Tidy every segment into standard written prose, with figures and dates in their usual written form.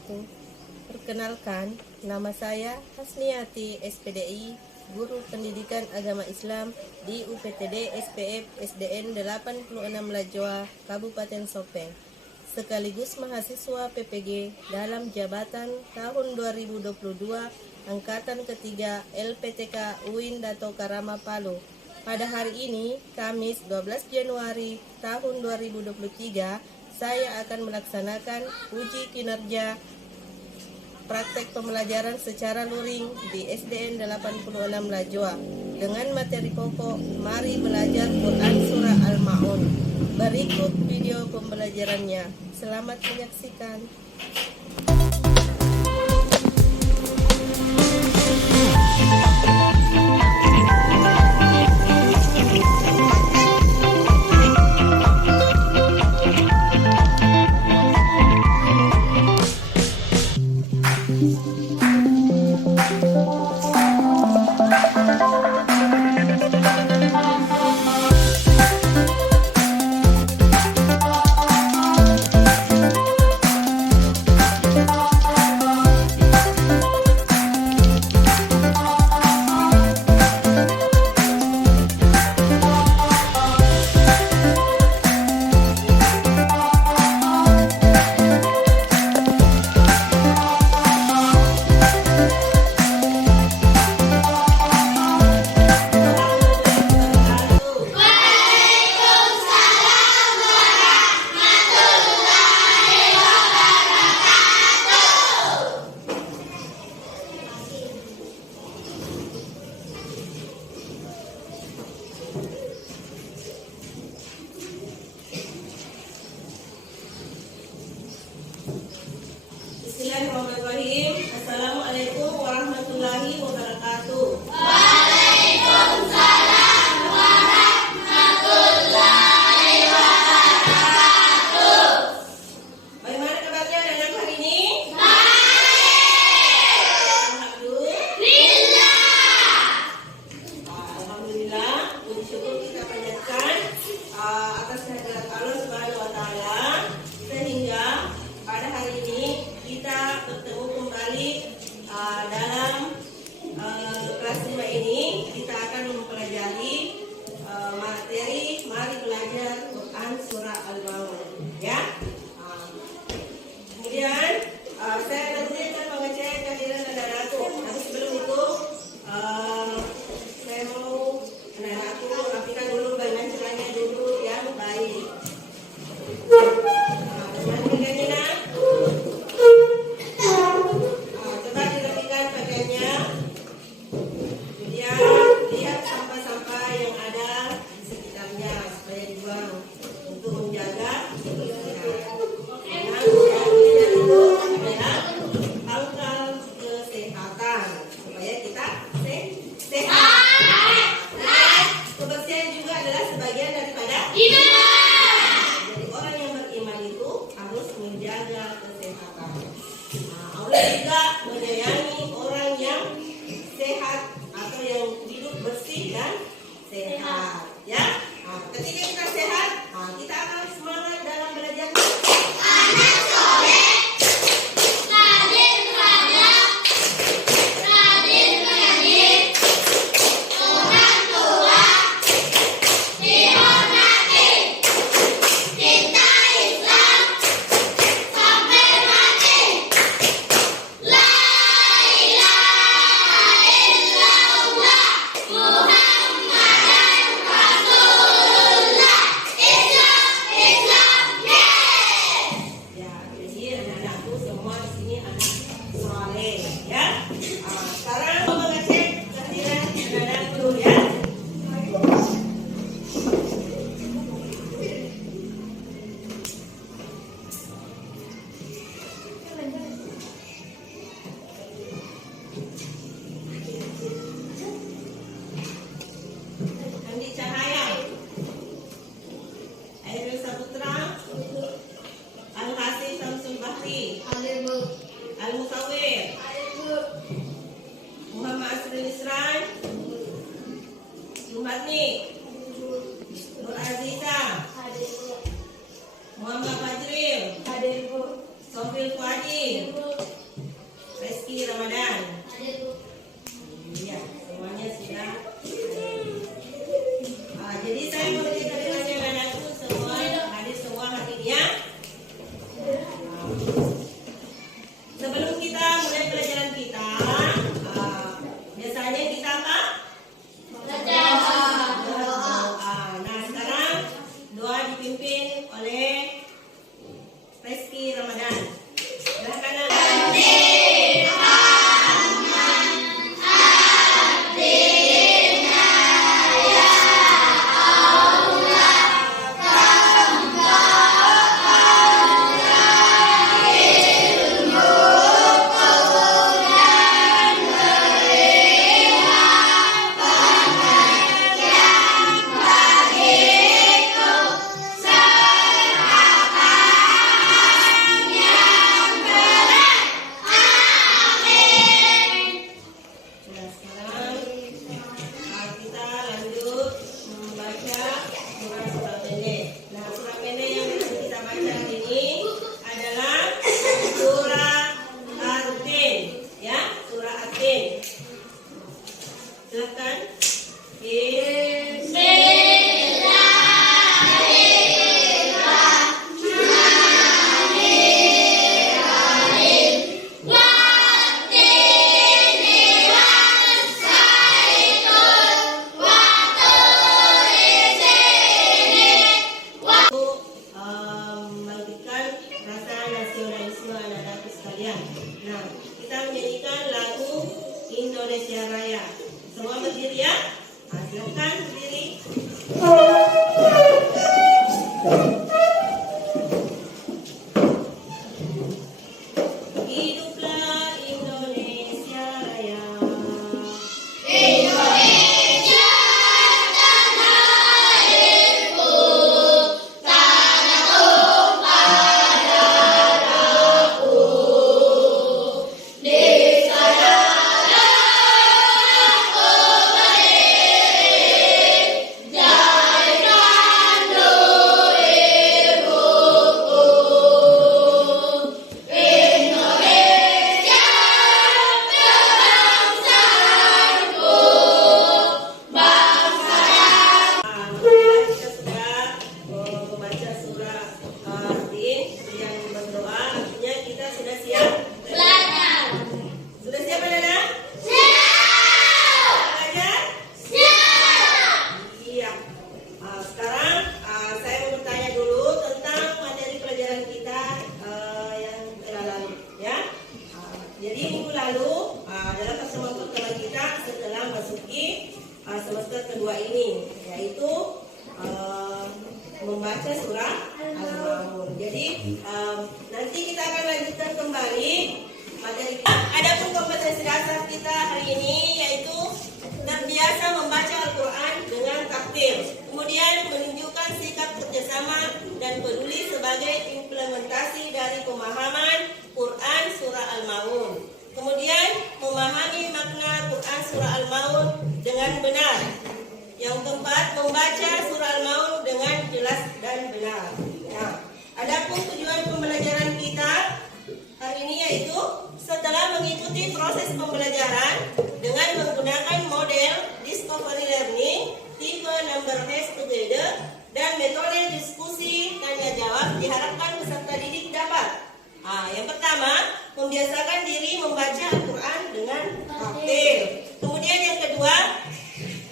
wabarakatuh. Perkenalkan, nama saya Hasniati SPDI, Guru Pendidikan Agama Islam di UPTD SPF SDN 86 Lajoa, Kabupaten Sopeng, sekaligus mahasiswa PPG dalam jabatan tahun 2022 Angkatan ketiga LPTK UIN Dato Karama Palu. Pada hari ini, Kamis 12 Januari tahun 2023, saya akan melaksanakan uji kinerja praktek pembelajaran secara luring di SDN 86 Lajoa dengan materi pokok Mari Belajar Quran Surah Al-Ma'un. Berikut video pembelajarannya. Selamat menyaksikan. Bismillahirrahmanirrahim. Assalamualaikum warahmatullahi wabarakatuh. Waalaikumsalam warahmatullahi wabarakatuh. Bagaimana kabarnya anak hari ini? Alhamdulillah. Puji syukur kita panjatkan atas kehadirat Allah Subhanahu wa taala sehingga pada hari ini kita bertemu kembali dalam kelas 5 ini. Kita akan mempelajari materi Mari Belajar Quran Surah Al-Ma'un, ya. Kemudian saya nanti akan mengecek kehadiran anak-anakku. Tapi sebelum itu saya mau anak-anakku rapikan dulu bagian celahnya dulu yang baik. Coba dirapikan pakaiannya. Kemudian lihat sampah-sampah yang ada di sekitarnya supaya dibuang untuk menjaga kebersihan. Nah, kemudian itu adalah pangkal kesehatan supaya kita sehat. Dan kebersihan juga adalah sebagian daripada iman. Jadi orang yang beriman itu harus menjaga kesehatan. Allah juga menyayangi orang yang sehat atau yang hidup bersih dan sehat, ya. Ketika kita sehat, kita akan semangat dalam belajar. Anak soleh, rajin belajar, rajin mengaji, orang tua dihormati, cinta Islam sampai mati. La ilaha illallah Muhammadan Rasulullah. Islam, yes. Ya, jadi anak-anakku semua di sini anak soleh, ya. Sekarang mau mengecek kehadiran anak-anak dulu, ya. Andi Cahaya, Airil Saputra, Al-Hasib Samsul Bahri, Al-Musawir, Muhammad Asrul Isran, Yuhadni, Nur Aziza, Muhammad Fajril, Sofil Fuadi, Ramadan. Iya, semuanya sudah. Jadi saya mengerti dari pelajaran aku semua hadir semua hari ini ya. Sebelum kita mulai pelajaran kita, biasanya kita apa? Doa. Nah sekarang doa dipimpin oleh Reski Ramadan. Silahkan. Nah, kita menyanyikan lagu Indonesia Raya. Semua berdiri ya. Nah, silakan berdiri. Hiduplah Indonesia Raya. Indonesia tanah airku, tanah tumpah darahku. Di sana aku berdiri, jadikan dulu ibuku. Indonesia kebangsaanku, bangsa Kita sudah membaca surah Al-Din yang berdoa. Artinya kita sudah siap. belajar. Sudah siap anak-anak? Siap! Belajar? Siap! Iya. Sekarang saya mau bertanya dulu tentang materi pelajaran kita yang telah lalu, ya. Jadi minggu lalu adalah pertemuan pertama kita setelah masuki semester kedua ini, yaitu membaca surah Al-Maun. Jadi nanti kita akan lanjutkan kembali materi kita. Adapun kompetensi dasar kita hari ini yaitu terbiasa membaca Al-Quran dengan takdir, kemudian menunjukkan sikap kerjasama dan peduli sebagai implementasi dari pemahaman Quran Surah Al-Maun, kemudian memahami makna Quran Surah Al-Maun dengan benar. Yang keempat, membaca Surah Al-Maun dengan jelas dan benar. Nah, adapun tujuan pembelajaran kita hari ini yaitu setelah mengikuti proses pembelajaran dengan menggunakan model Discovery Learning, tipe Number Has Together, dan metode diskusi tanya jawab, diharapkan peserta didik dapat yang pertama, membiasakan diri membaca Al-Quran dengan takdir. Kemudian yang kedua,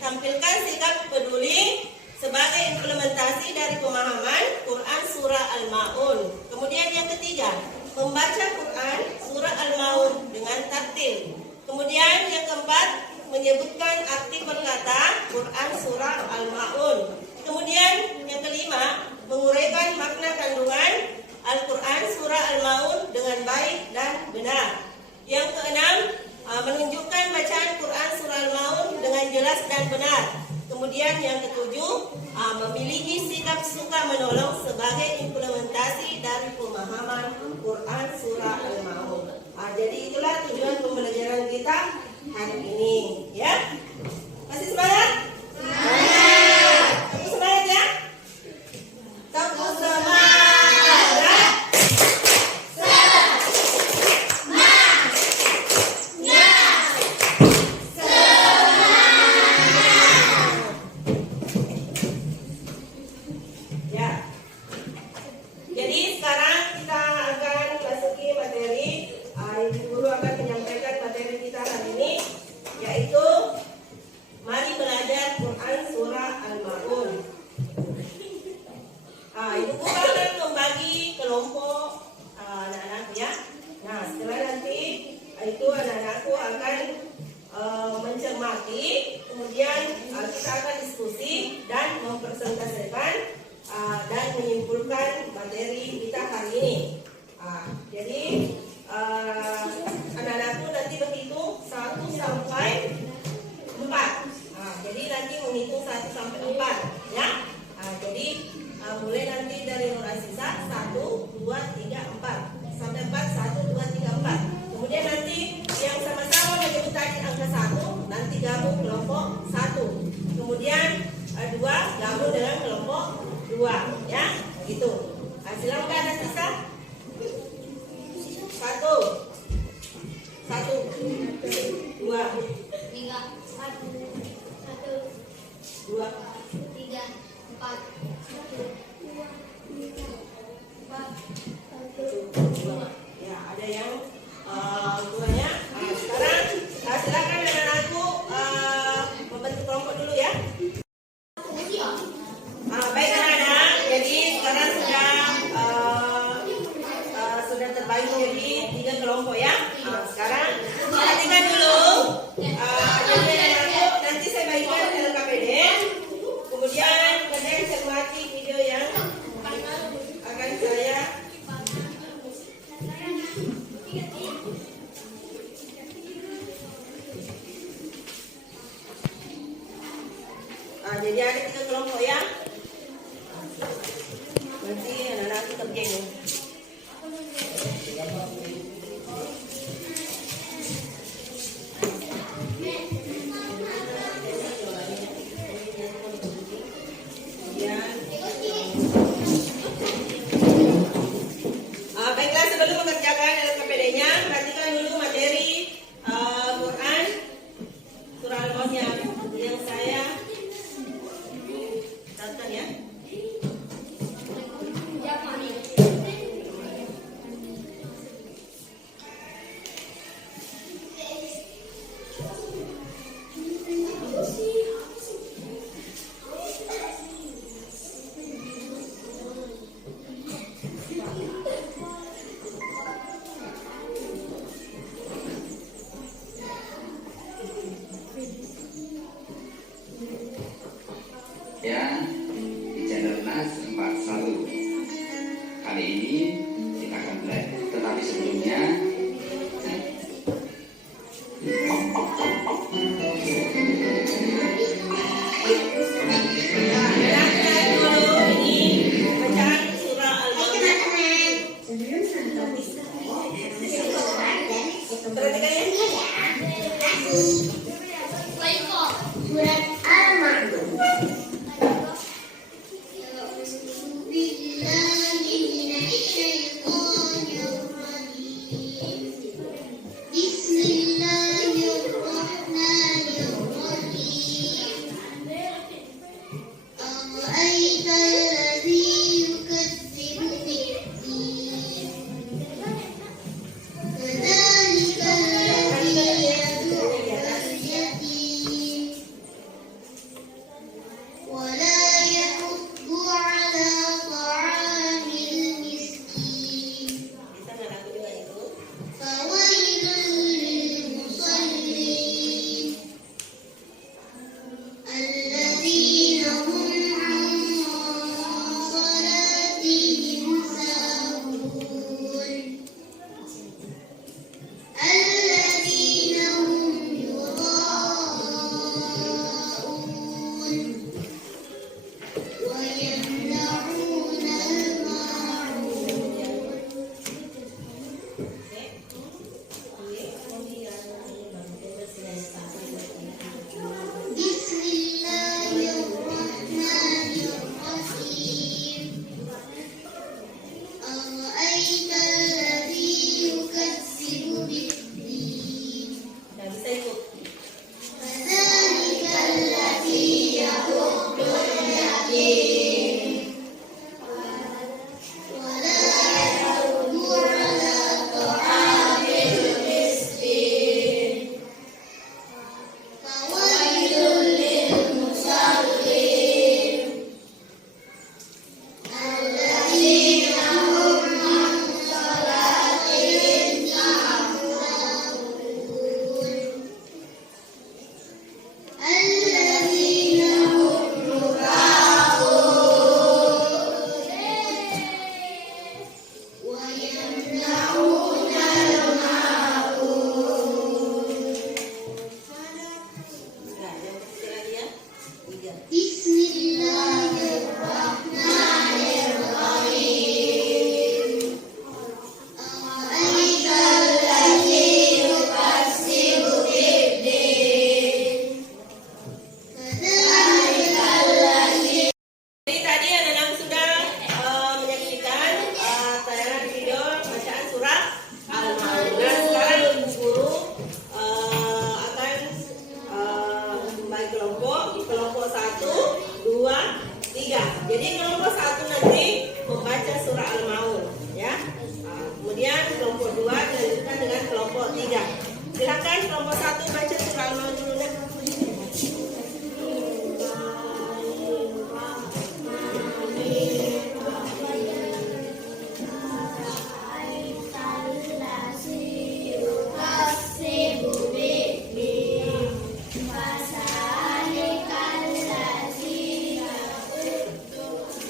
tampilkan sikap peduli sebagai implementasi dari pemahaman Quran Surah Al-Maun. Kemudian yang ketiga, membaca Quran Surah Al-Maun dengan tartil. Kemudian yang keempat, menyebutkan arti berkata Quran Surah Al-Maun. Kemudian yang kelima, menguraikan makna kandungan Al-Quran Surah Al-Maun dengan baik dan benar. Yang keenam, menunjukkan bacaan Quran Surah Al-Maun dengan jelas dan benar. Kemudian yang ketujuh, memiliki sikap suka menolong sebagai implementasi dari pemahaman Quran Surah Al-Maun. Jadi itulah tujuan pembelajaran kita hari ini, ya. Masih semangat? Semangat. Kamu semangat ya? Kamu semangat. aku akan mencermati, kemudian kita akan diskusi dan mempresentasikan dan menyimpulkan materi kita hari ini. Jadi anak-anakku nanti berhitung 1 sampai 4. Jadi nanti menghitung 1 sampai 4, ya. Jadi mulai nanti dari Nur Asisa 1, 2, 3, 4 sampai 4, 1, 2, 3, 4. Kemudian nanti yang sama-sama menyebut tadi angka 1 nanti gabung kelompok 1. Kemudian 2 gabung dengan kelompok 2, ya. Gitu. Silakan Asisa. 1, 2, 2, 4. Ya, ada yang duanya. Sekarang silakan anak-anakku membentuk kelompok dulu, ya. Baik anak-anak, jadi sekarang sudah terbagi jadi 3 kelompok, ya. Sekarang perhatikan dulu. Jadi anak-anakku nanti saya bagikan LKPD. Kemudian kalian cermati video yang akan saya jadi ada 3 kelompok, ya. Nanti anak-anakku terjeng. Baiklah, sebelum mengerjakan LKPD-nya, perhatikan dulu materi Quran surah Al-Ma'arij yang saya catatkan, ya. Ya, di channel NAS 41. Kali ini kita akan belajar, tetapi sebelumnya kelompok 1 baca surah Al-Maun dulu nih.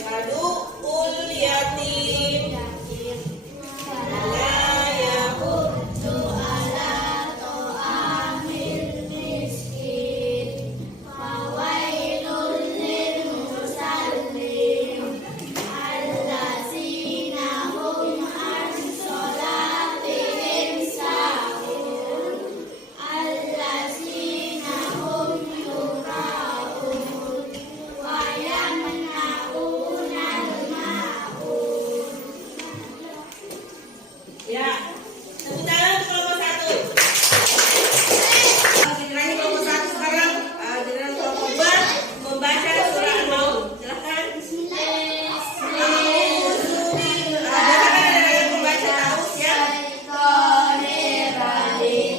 Yadu'ul yatim la yahuddu ala ta'amil miskin fawailul lil musallin allazina hum an sholatihim sahun allazina hum yura'un wa yamna'unal ma'un. Ya, tepuk tangan untuk kelompok 1. Giliran kelompok 1 sekarang, giliran kelompok 2 membaca surah Al-Maun. Silakan. Silakan ada yang membaca taus ya. Bismillahirrahmanirrahim.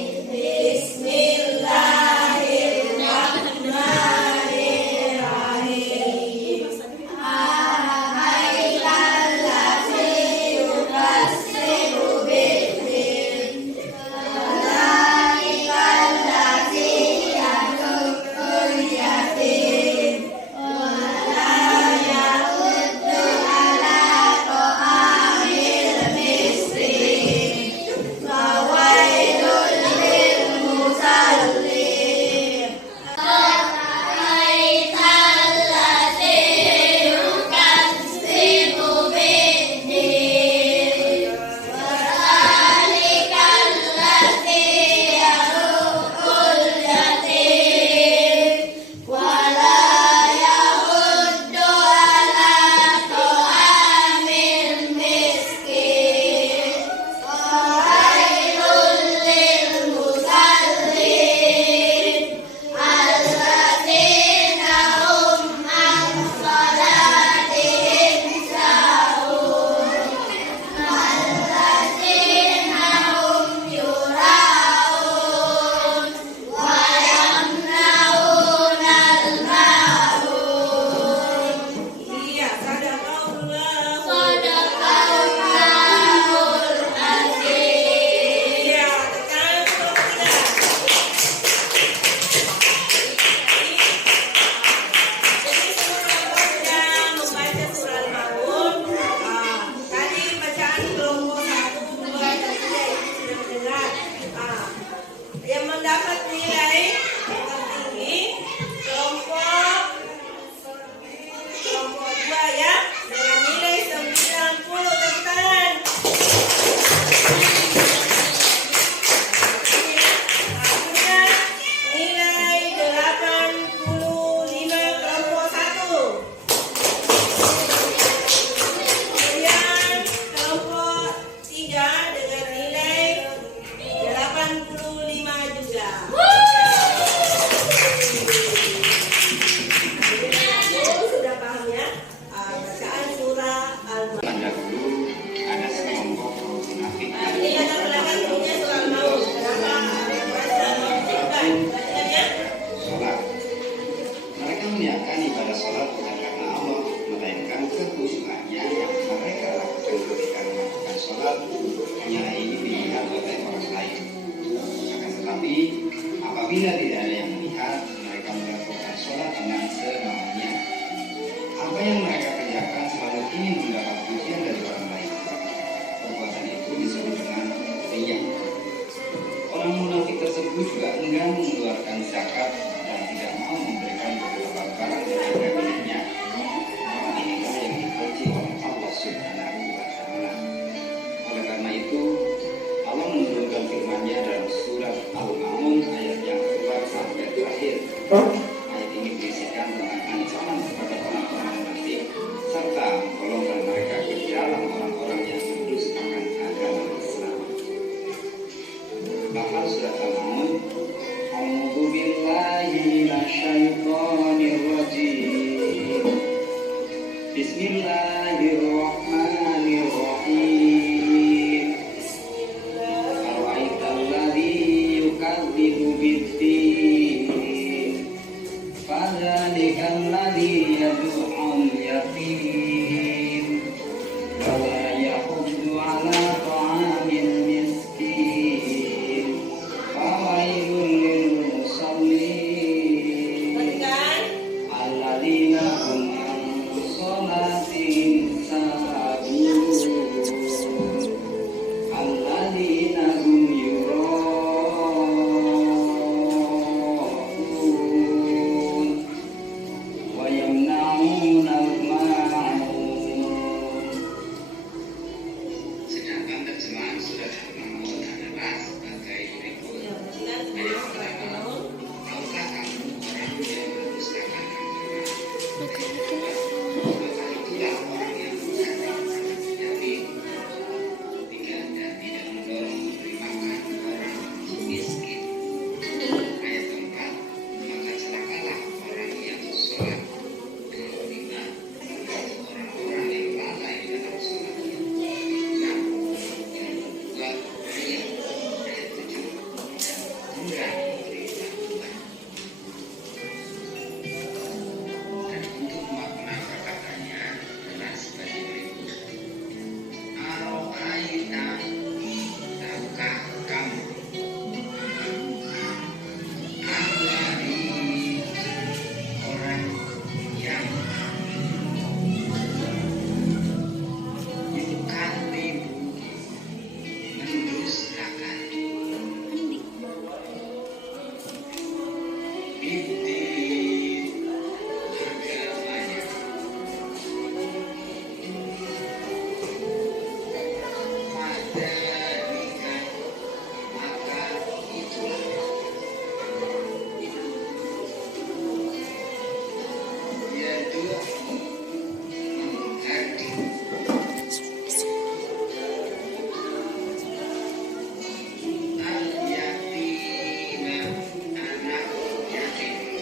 Apabila tidak ada yang melihat, mereka melakukan sholat dengan semaunya. Apa yang mereka kerjakan selalu ingin mendapat pujian dari orang lain. Perbuatan itu disebut dengan riya. Orang munafik tersebut juga enggan mengeluarkan zakat dan tidak mau memberikan beberapa barang yang ada miliknya. Orang inilah yang dipuji oleh Allah Subhanahu wa Ta'ala. Oleh karena itu, Allah menurunkan firman-Nya dalam surat Al-Maun ayat yang kedua sampai terakhir. Ayat ini berisikan tentang ancaman kepada orang-orang munafik serta golongan mereka ke dalam orang-orang yang mendustakan agama Islam. Bahkan surat Al-Maun, A'udzu billahi minasyaitonir rajim. Bismillahirrahmanirrahim. Ara'aital ladzi yukadzibu بالدين فذلك الذي يدعو اليتيم ولا يحض على طعام المسكين فويل للمصلين الذين هم عن صلاتهم ساهون الذين هم يراءون ويمنعون الماعون. Sedangkan terjemahan surat Al-Maun adalah sebagai berikut. Ayat pertama, tahukah kamu orang yang mendustakan agama? Maka itulah orang yang mendustakan yatim. Tiga, dan tidak mendorong memberi makan orang miskin. Ayat keempat, maka celakalah orang yang sholat. Kelima, orang-orang yang lalai dalam sholatnya. Enam, yang kedua, ayat 7, enggan memberi bantuan. Dan untuk makna perkataannya adalah sebagai berikut. Aro'aita, tahukah kamu? Alladzi, orang yang yukadzibu, mendustakan biddin, agamanya. Fadzalika, maka itulah yad'u, mengganti al-yatima, anak yatim.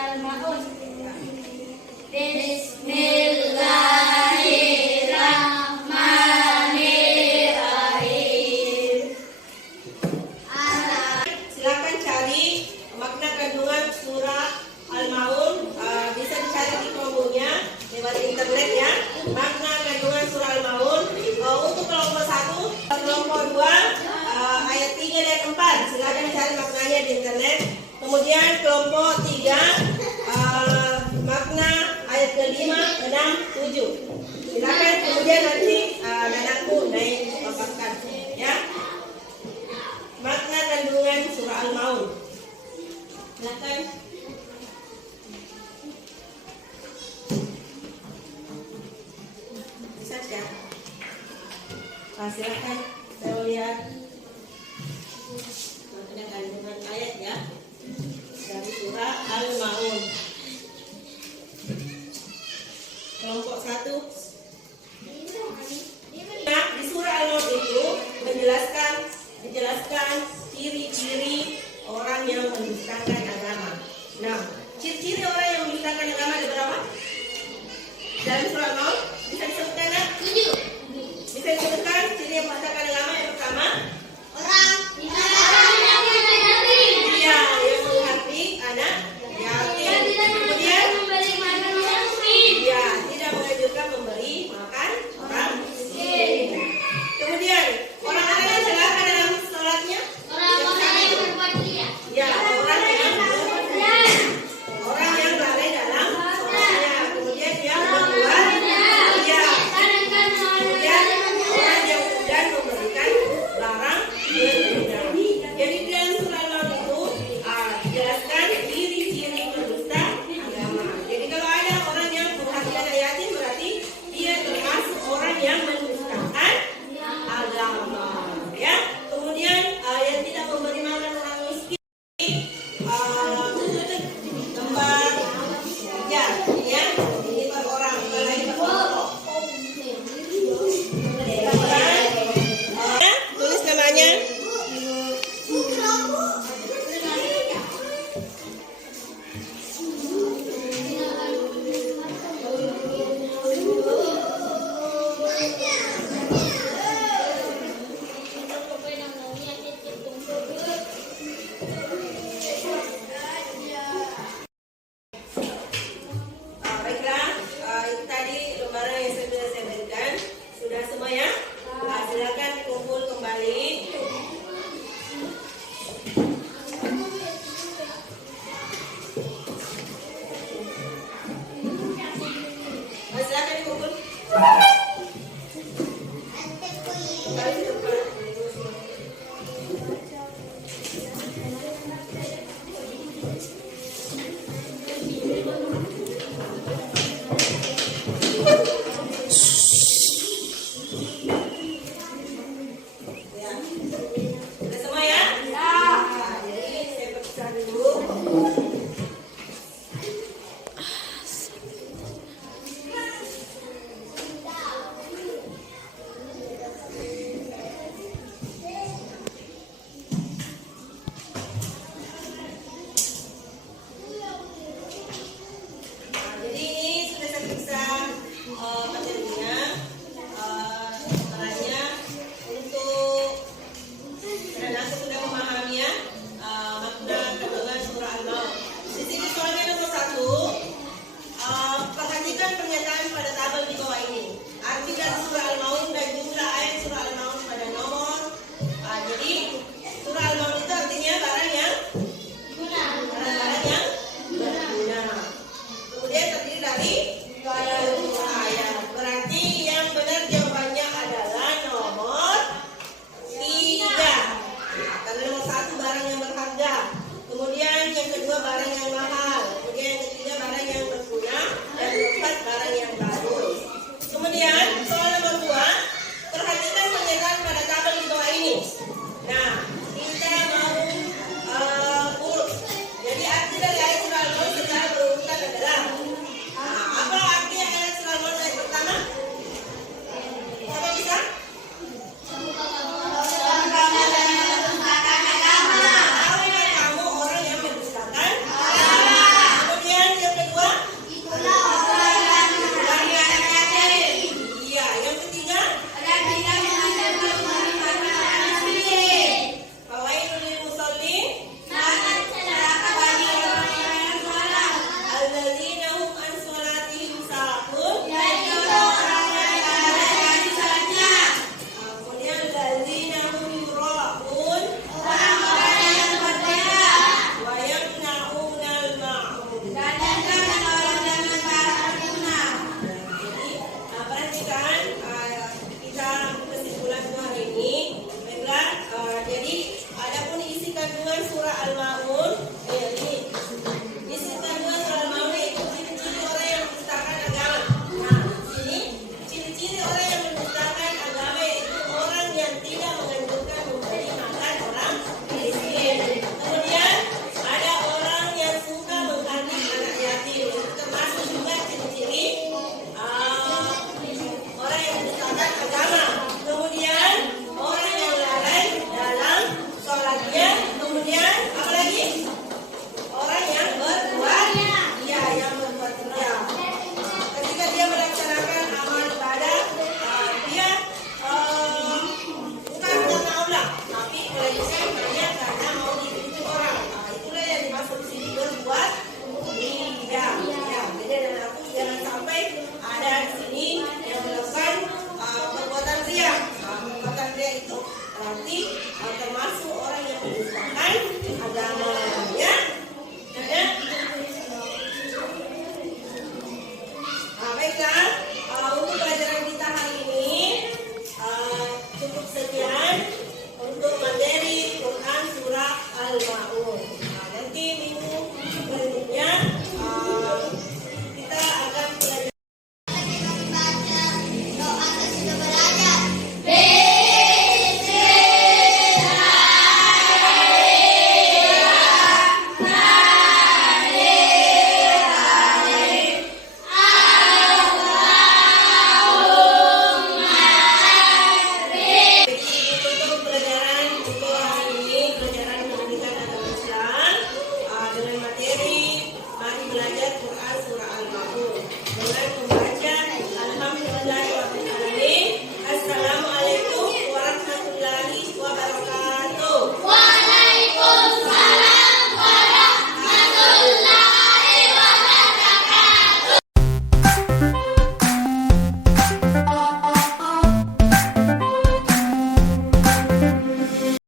Al-Maun. Bismillahirrahmanirrahim. Silakan cari makna kandungan surah Al-Maun. Bisa dicari di kombonya lewat internet ya. Makna kandungan surah Al-Maun. Untuk kelompok 1, kelompok 2, ayat 3 dan 4. Silakan cari maknanya di internet. Kemudian kelompok 3, makna ayat ke-5, 6, 7. Silakan kemudian nanti nadaku naik paparkan ya. Makna kandungan surah Al-Maun. Silakan. Bisa ya. Silakan. Saya lihat makna kandungan ayat ya dari surah Al-Maun.